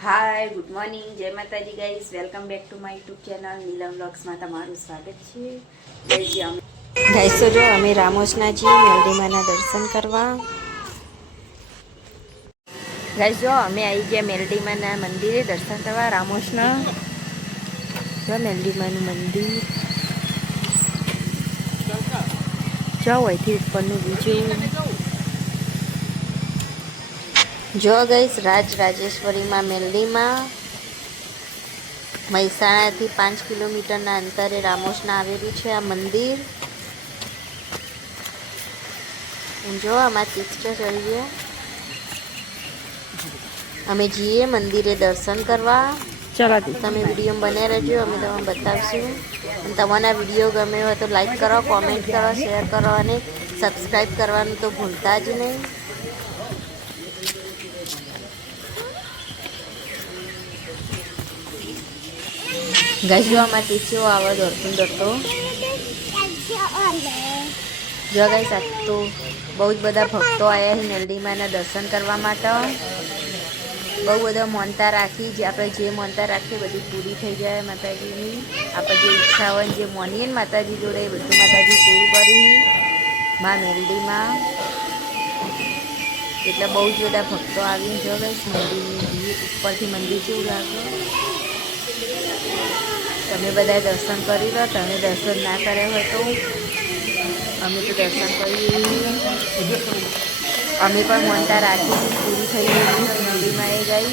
Hi good morning, જય Mataji guys, welcome back to my YouTube channel Neelam વ્લોગ્સમાં તમારું સ્વાગત છે ગાઈસ. તો જો અમે રામોસના છીએ મેલડીમાના દર્શન કરવા. ગાઈસ જો અમે આવી ગયા મેલડીમાના મંદિરે દર્શન કરવા રામોસના. જો મેલડીમાનું મંદિર જાઓ અહીંથી ઉપરનું બીજું. જો ગઈશ રાજરાજેશ્વરીમાં મેલડીમાં મહેસાણાથી 5 કિલોમીટરના અંતરે રામોસના આવેલું છે આ મંદિર. જો આમાં તીર્થ ચડીએ, અમે જઈએ મંદિરે દર્શન કરવા. ચાલો તમે વિડીયો બને રહેજો, અમે તમને બતાવશું. અને તમારા વિડીયો ગમે હોય તો લાઈક કરો, કોમેન્ટ કરો, શેર કરો અને સબસ્ક્રાઈબ કરવાનું તો ભૂલતા જ નહીં. ગાઈસ જો આમાં ટીચો આવે દોડતો. જો ગાઈસ આજ તો બહુ જ બધા ભક્તો આવ્યા છે મેલડીમાના દર્શન કરવા માટે. બહુ બધા મોનતા રાખી, જે આપણે જે મોનતા રાખીએ બધી પૂરી થઈ જાય માતાજીની. આપણે જે ઈચ્છા હોય જે મોનીએ ને માતાજી જોડે એ બધું માતાજી પૂરું કરી માં મેલડીમાં. એટલે બહુ જ બધા ભક્તો આવીને જો ગાઈસ મંદિરની ઉપરથી મંદિર જેવું લાગે. તમે બધા દર્શન કરી લો. તમે દર્શન ના કર્યા હોય તો અમે તો દર્શન કરી. અમે પણ મોનતા રાખી પૂરી થઈ ગઈ મંદિરમાં એ ગઈ.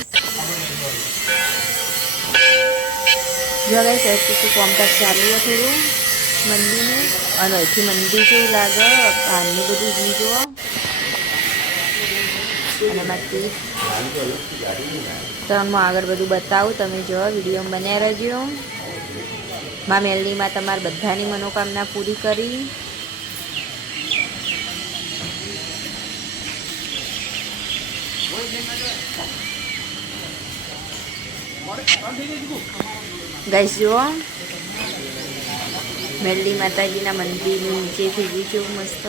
જો ગઈ સહેતું કોમ્પ્લેક્સ ચાલુ હતું મંદિરનું. અને અહીંથી મંદિર જેવું લાગે, બહારનું બધું જી જુઓ. અને એમાંથી તમને આગળ બધું બતાવું, તમે જો વિડીયો બન્યા રહેજો. માં મેલડીમાં તમારી બધાની મનોકામના પૂરી કરી. ગાઈસ જુઓ મેલડી માતાજીના મંદિરની નીચેથી વ્યૂ કેવું મસ્ત.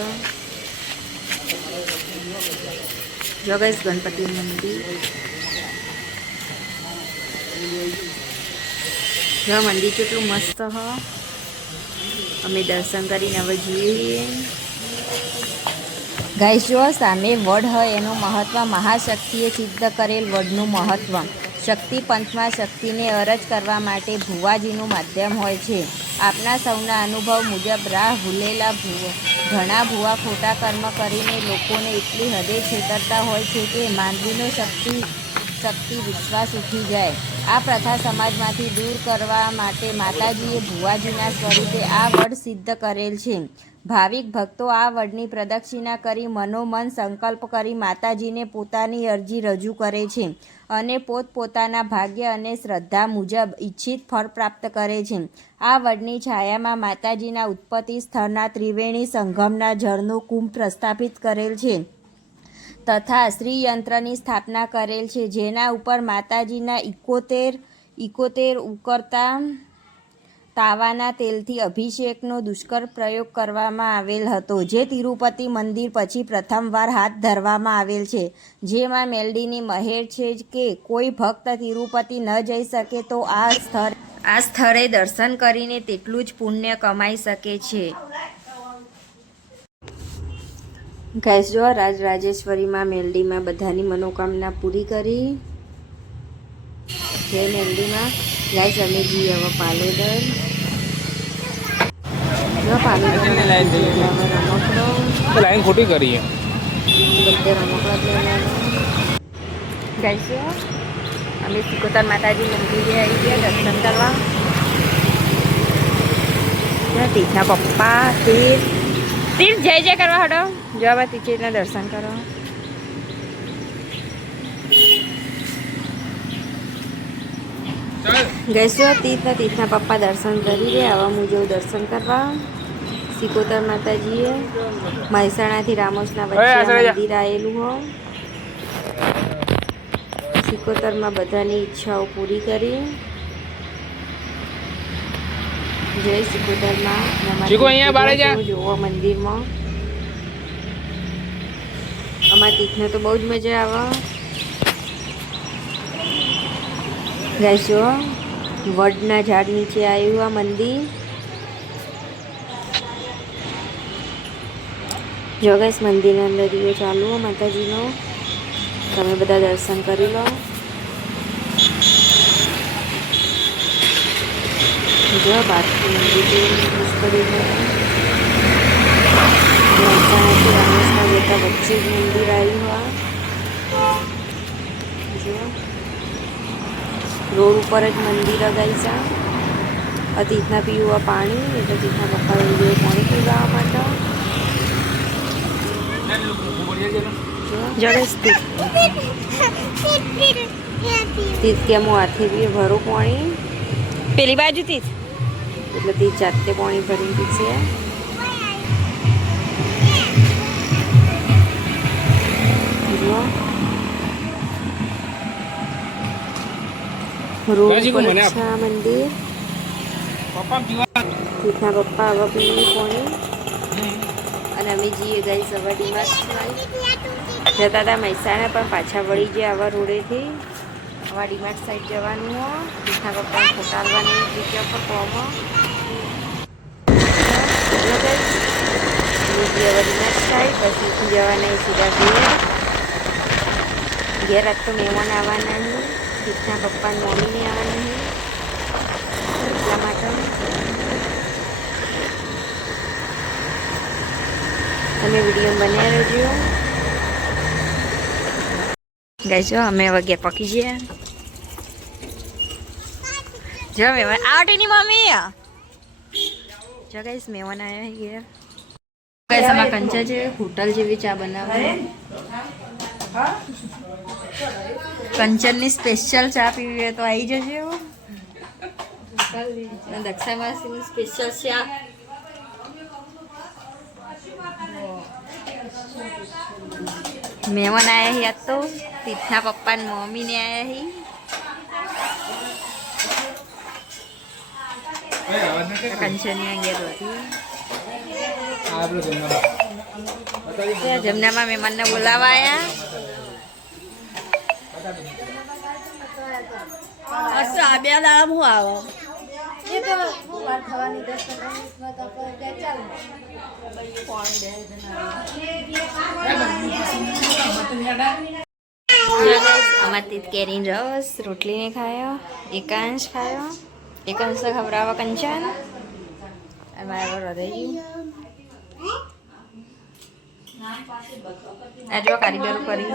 જો ગાઈસ ગણપતિનું મંદિર. જો મંદિર કેટલું મસ્ત હ. અમે દર્શન કરીને હવે જઈએ. ગાઈસ જો સામે વડ હોય એનું મહત્વ, મહાશક્તિએ સિદ્ધ કરેલ વડનું મહત્વ. શક્તિ પંથમાં શક્તિને અરજ કરવા માટે ભુવાજીનું માધ્યમ હોય છે. આપના સૌના અનુભવ મુજબ રાહ ભૂલેલા ઘણા ભુવા ખોટા કર્મ કરીને લોકોને એટલી હદે છેતરતા હોય છે કે માનવીનો શક્તિ વિશ્વાસ ઉઠી જાય. આ પ્રથા સમાજમાંથી દૂર કરવા માટે માતાજીએ ભુવાજીના સ્વરૂપે આ વડ સિદ્ધ કરેલ છે. ભાવિક ભક્તો આ વડની પ્રદક્ષિણા કરી મનોમન સંકલ્પ કરી માતાજીને પોતાની અરજી રજૂ કરે છે અને પોતપોતાના ભાગ્ય અને શ્રદ્ધા મુજબ ઈચ્છિત ફળ પ્રાપ્ત કરે છે. આ વડની છાયામાં માતાજીના ઉત્પત્તિ સ્થળના ત્રિવેણી સંગમના જળનું કુંભ પ્રસ્થાપિત કરેલ છે તથા શ્રીયંત્રની સ્થાપના કરેલ છે, જેના ઉપર માતાજીના 71 ઉકળતા તાવાના તેલથી અભિષેકનો દુષ્કર પ્રયોગ કરવામાં આવેલ હતો, જે તિરુપતિ મંદિર પછી પ્રથમવાર હાથ ધરવામાં આવેલ છે. જેમાં મેલડીની મહેર છે કે કોઈ ભક્ત તિરુપતિ ન જઈ શકે તો આ સ્થળે દર્શન કરીને તેટલું જ પુણ્ય કમાઈ શકે છે. ગાઈસ જો રાજરાજેશ્વરીમાં મેલડીમાં બધાની મનોકામના પૂરી કરી. જય મેલડીમાં. ગાઈસ અમે જઈએ હવે પાલોદર. જો પાલોદર લાઈન ખોટી કરી બધે રમકડા. ગાઈસ અમે સિકોતર માતાજી મંદિરે આવી ગયા દર્શન કરવા. તીર્થના પપ્પા તીર્થ જય જય કરવા હડો. જો આવા તીર્થના દર્શન કરો. ગઈશો તીર્થના પપ્પા દર્શન કરી રે. આવા હું જવું દર્શન કરવા સિકોતર માતાજીએ. મહેસાણાથી રામોસના વચ્ચે મંદિર આવેલું હો. સિકોતરમાં બધાની ઈચ્છાઓ પૂરી કરી. જય સિકોતરમાં જોવો મંદિરમાં. અમારા તીર્થને તો બહુ જ મજા આવે. ગાઈસ જો વડના ઝાડ નીચે આવ્યું આ મંદિર. જો ગાઈસ મંદિરના અંદર દીવો ચાલુ માતાજીનો. તમે બધા દર્શન કરી લો. જો બાકી મંદિર કરી લો. મહેસાણાથી રામેશ્વર જતા વચ્ચે જ મંદિર આવ્યું. જો રોડ ઉપર જ મંદિર ગાઈસ. તીથના પીવું પાણી એટલે તીથના પપ્પા એવું પાણી પીવા માટે. તીથ કે હું હાથે બી ભરું પાણી પેલી બાજુ તીથ એટલે તીથ જાતે પાણી ભરી પીશે. રોડ પર છે આ મંદિર. તીથના પપ્પા હવે પીવી પાણી અને અમે જઈએ ગાઈસ હવે ડીમાર્ટ જતા હતા મહેસાણા પણ પાછા વળી ગયા આવા રોડેથી. હવે ડીમાર્ટ સાઈડ જવાનું હો. તીથના પપ્પા ફોટા આવવાની જગ્યા પર કોમો હવે ડીમાર્ટ સાઈડ પછી જવાના સીધા ઘેર આજ તો મહેમાન આવવાના નહીં. તીથના પપ્પા મમ્મીને આવવાના નહીં એટલા માટે તમે વિડીયો બનાવી રહેજો. ગાઈસ જો અમે હવે ઘેર પકી ગયા. જો મહેમાન આવટીની મમ્મી જો ગાઈસ મહેમાન આવ્યા ઘેર. ગાઈસ આમાં કંચા છે હોટલ જેવી ચા બનાવવાની. કંચનની સ્પેશિયલ ચા પીવી હોય તો આવી જજો. દક્ષા માસીની સ્પેશિયલ ચા. મહેમાન આવ્યા હી આજ તો તીથના પપ્પા ને મમ્મીને આવ્યા હી. કંચનની અંગેર હતી જમનામાં મહેમાનને બોલાવા આવ્યા. બે દાડા હું આવો અમારી કેરી રસ રોટલીને ખાયો. એકાંશ ખાયો. એકાંશ તો ખવડાવવા કંચન અમારા હૃદય. આ જો કારીગરો કરી